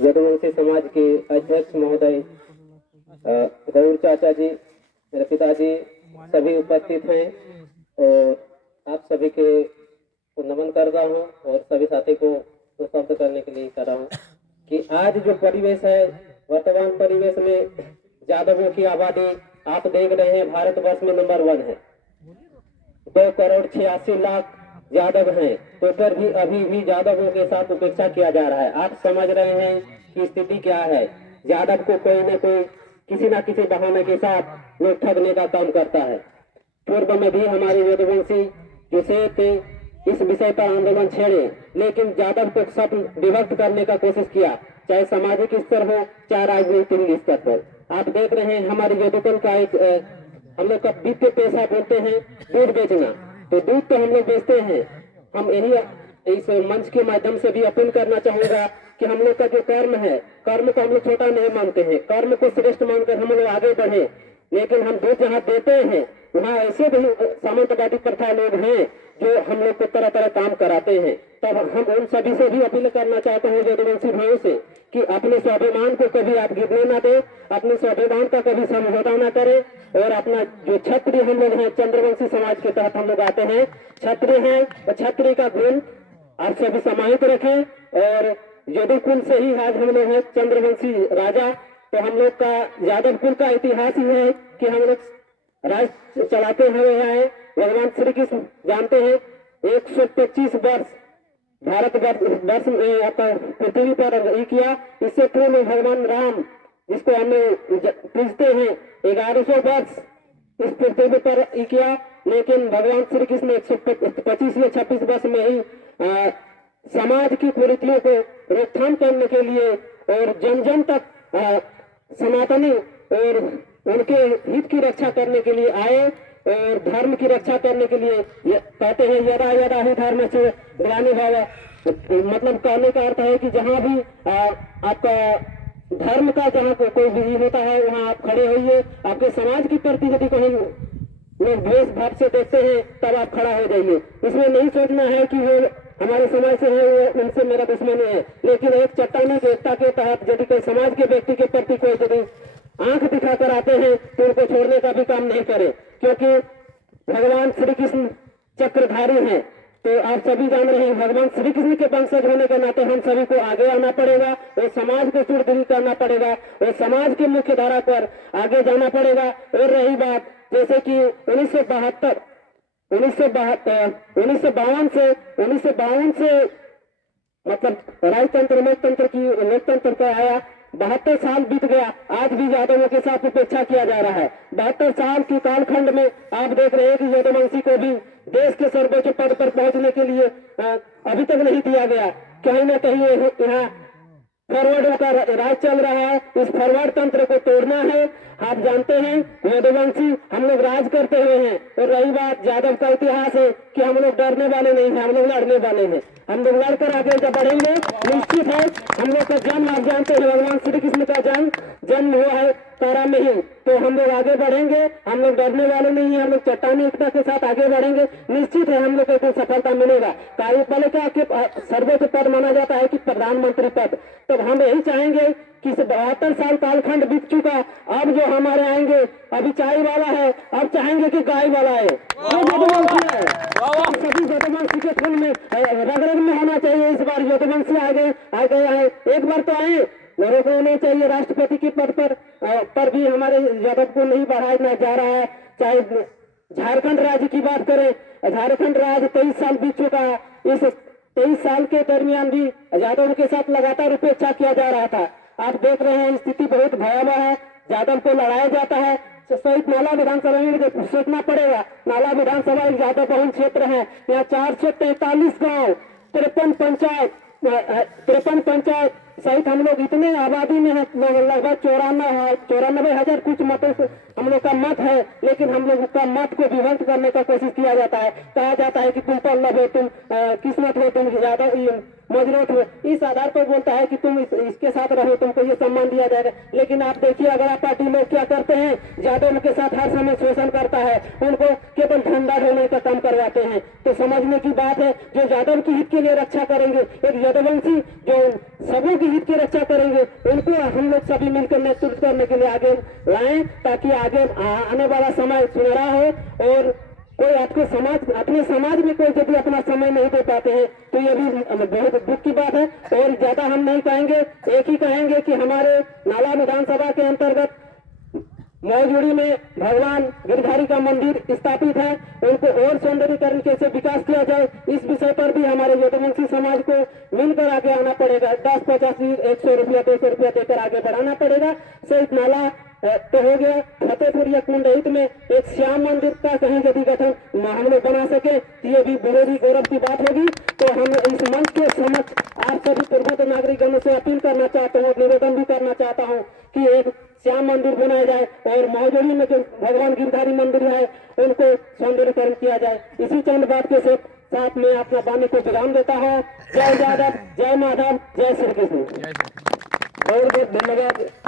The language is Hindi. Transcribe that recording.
यदुवंशी समाज के अध्यक्ष महोदय गौर चाचा जी, मेरे पिताजी सभी उपस्थित हैं और आप सभी के को नमन कर रहा हूँ और सभी साथी को शब्द करने के लिए कर रहा हूँ कि आज जो परिवेश है, वर्तमान परिवेश में यादवों की आबादी आप देख रहे हैं भारतवर्ष में नंबर 1 है। 2,86,00,000 यादव हैं, तो पर भी अभी भी यादवों के साथ उपेक्षा किया जा रहा है। आप समझ रहे हैं कि स्थिति क्या है। यादव को कोई न कोई किसी न किसी बहाने के साथ लोग ठगने का काम करता है। पूर्व में भी हमारे यदुवंशी जो थे इस विषय पर आंदोलन छेड़े, लेकिन यादव को सब विभक्त करने का कोशिश किया, चाहे सामाजिक स्तर हो चाहे राजनीतिक स्तर पर। आप देख रहे हैं हमारे यदुकुल का एक हम लोग का वित्तीय पेशा बोलते हैं दूध बेचना, तो दूध तो हम लोग बेचते हैं। हम यही इस मंच के माध्यम से भी अपील करना चाहूंगा कि हम लोग का जो कर्म है, कर्म को हम लोग छोटा नहीं मानते हैं, कर्म को श्रेष्ठ मानकर हम लोग आगे बढ़े। लेकिन हम दूध जहाँ देते हैं वहाँ ऐसे भी सामंतवादी प्रथा लोग हैं जो हम लोग को तरह तरह काम कराते हैं। तब हम उन सभी से भी अपील करना चाहते हैं यदुवंशी भाइयों से कि अपने स्वाभिमान को कभी आप गिरने ना दे, अपने स्वाभिमान का कभी समझौता ना करें और अपना जो क्षत्रिय हम लोग हैं, चंद्रवंशी समाज के तहत हम लोग आते हैं, क्षत्रिय हैं, तो क्षत्रिय का गुण आप सभी समाहित रखें। और यदुकुल से ही आज हम लोग हैं चंद्रवंशी राजा, तो हम लोग का यादव कुल का इतिहास ही है कि हम लोग राज चलाते हुए आए। भगवान श्री कृष्ण जानते हैं 125 वर्ष भारत वर्ष में पृथ्वी पर ये किया। इससे पूर्व भगवान राम जिसको हमें पूजते हैं 1100 वर्ष इस पृथ्वी पर ये किया, लेकिन भगवान श्री कृष्ण 125 या 26 वर्ष में ही समाज की कुरीतियों को रोकथाम करने के लिए और जन जन तक सनातनी और उनके हित की रक्षा करने के लिए आए और धर्म की रक्षा करने के लिए कहते हैं यदा यदा ही धर्म से ग्लानिर्भवति भाव। मतलब कहने का अर्थ है कि जहाँ भी आपका धर्म का जहाँ कोई भी होता है वहाँ आप खड़े होइए। आपके समाज की प्रति यदि कहीं लोग द्वेष भाव से देखते हैं तब आप खड़ा हो जाइए। इसमें नहीं सोचना है कि वो हमारे समाज से है, वो उनसे मेरा दुश्मनी है, लेकिन एक चट्टानी एकता के तहत यदि कोई समाज के व्यक्ति के प्रति कोई यदि आंख दिखाकर आते हैं तो उनको छोड़ने का भी काम नहीं करें, क्योंकि भगवान श्री कृष्ण चक्रधारी हैं। तो आप सभी जान रहे हैं भगवान श्री कृष्ण के वंशज होने के नाते हम सभी को आगे आना पड़ेगा और समाज को सुदृढ़ करना पड़ेगा और समाज के मुख्य धारा पर आगे जाना पड़ेगा। और रही बात जैसे कि 1952 से मतलब राजतंत्र लोकतंत्र का आया, 72 साल बीत गया, आज भी यादवों के साथ उपेक्षा किया जा रहा है। 72 साल के कालखंड में आप देख रहे हैं कि यदुवंशी को भी देश के सर्वोच्च पद पर पहुंचने के लिए अभी तक नहीं दिया गया। कहीं ना कहीं यहाँ फॉरवर्ड का राज चल रहा है, इस फॉरवर्ड तंत्र को तोड़ना है। आप जानते हैं यदुवंशी हम लोग राज करते हुए हैं। और रही बात यादव का इतिहास है कि हम लोग डरने वाले नहीं हैं, हम लोग लड़ने वाले हैं। हम लोग लड़कर आगे जब बढ़ेंगे निश्चित है। हम लोग का जन्म आप जानते हैं भगवान श्री कृष्ण का जन्म हुआ है तारा में ही, तो हम लोग आगे बढ़ेंगे। हम लोग डरने वाले नहीं है, हम लोग चट्टानी एकता के साथ आगे बढ़ेंगे। निश्चित है हम लोग को सफलता मिलेगा। कार्यपालिका के सर्वोच्च पद माना जाता है कि प्रधानमंत्री पद, तो हम यही चाहेंगे कि 72 साल कालखंड बीत चुका, अब जो हमारे आएंगे अभी चाय वाला है, अब चाहेंगे कि गाय वाला है। सभी यदुवंशी के खून में रग रग में होना चाहिए। इस बार यदुवंशी आ गए हैं, एक बार तो आए, रोकना नहीं चाहिए। राष्ट्रपति के पद पर भी हमारे यादव को नहीं बढ़ाया जा रहा है। चाहे झारखंड राज्य की बात करें, झारखंड राज्य 23 साल बीत चुका है। इस 23 साल के दरमियान भी यादव के साथ लगातार उपेक्षा किया जा रहा था। आप देख रहे हैं स्थिति बहुत भयावह है, यादव को लड़ाया जाता है। सहित नाला विधानसभा में सोचना पड़ेगा। नाला विधानसभा एक यादव बहुल क्षेत्र है, यहाँ 443 गाँव, 53 पंचायत सहित हम लोग इतने आबादी में है, लगभग 94,000 कुछ मतों से हम लोग का मत है। लेकिन हम लोग का मत को विभक्त करने का कोशिश किया जाता है। कहा जाता है कि तुम पल्लव हो, तुम किस्मत हो, तुम ज्यादा मजबूत हो। इस आधार पर बोलता है कि तुम इसके साथ रहो, तुमको ये सम्मान दिया जाएगा। लेकिन आप देखिए अगर आप पार्टी लोग क्या करते हैं, यादव के साथ हर समय शोषण करता है, उनको केवल धंधा ढोने का काम करवाते हैं। तो समझने की बात है, जो यादव की हित के लिए रक्षा करेंगे, एक यदुवंशी जो सबों की हित की रक्षा करेंगे, उनको हम लोग सभी मिलकर नेतृत्व करने के लिए आगे लाएं, ताकि आगे आने वाला समय सुनहरा हो। और कोई अपने समाज में कोई यदि अपना समय नहीं दे पाते हैं तो ये भी बहुत दुख की बात है। और ज्यादा हम नहीं कहेंगे, एक ही कहेंगे कि हमारे नाला विधानसभा के अंतर्गत मौजूड़ी में भगवान गिरधारी का मंदिर स्थापित है, उनको और सौंदर्यीकरण कैसे विकास किया जाए, इस विषय पर भी हमारे यदुवंशी समाज को मिलकर आगे आना पड़ेगा। 10, 50, 100 रुपया 200 रुपया देकर आगे बढ़ाना पड़ेगा। सिर्फ नाला तो हो गया, फतेहपुर या कुंडहित में एक श्याम मंदिर का कहीं यदि गठन हम लोग बना सके तो ये भी बहुत ही गौरव की बात होगी। तो हम इस मंच के समक्ष आप सभी प्रबुद्ध नागरिकगणों से अपील करना चाहता हूँ, निवेदन भी करना चाहता हूँ कि एक श्याम मंदिर बनाया जाए और मौजूदी में जो भगवान गिरधारी मंदिर है उनको सौंदर्यीकरण किया जाए। इसी चंद बात के साथ मैं अपना वाणी को विराम देता हूँ। जय यादव, जय माधव, जय श्री कृष्ण। बहुत बहुत धन्यवाद।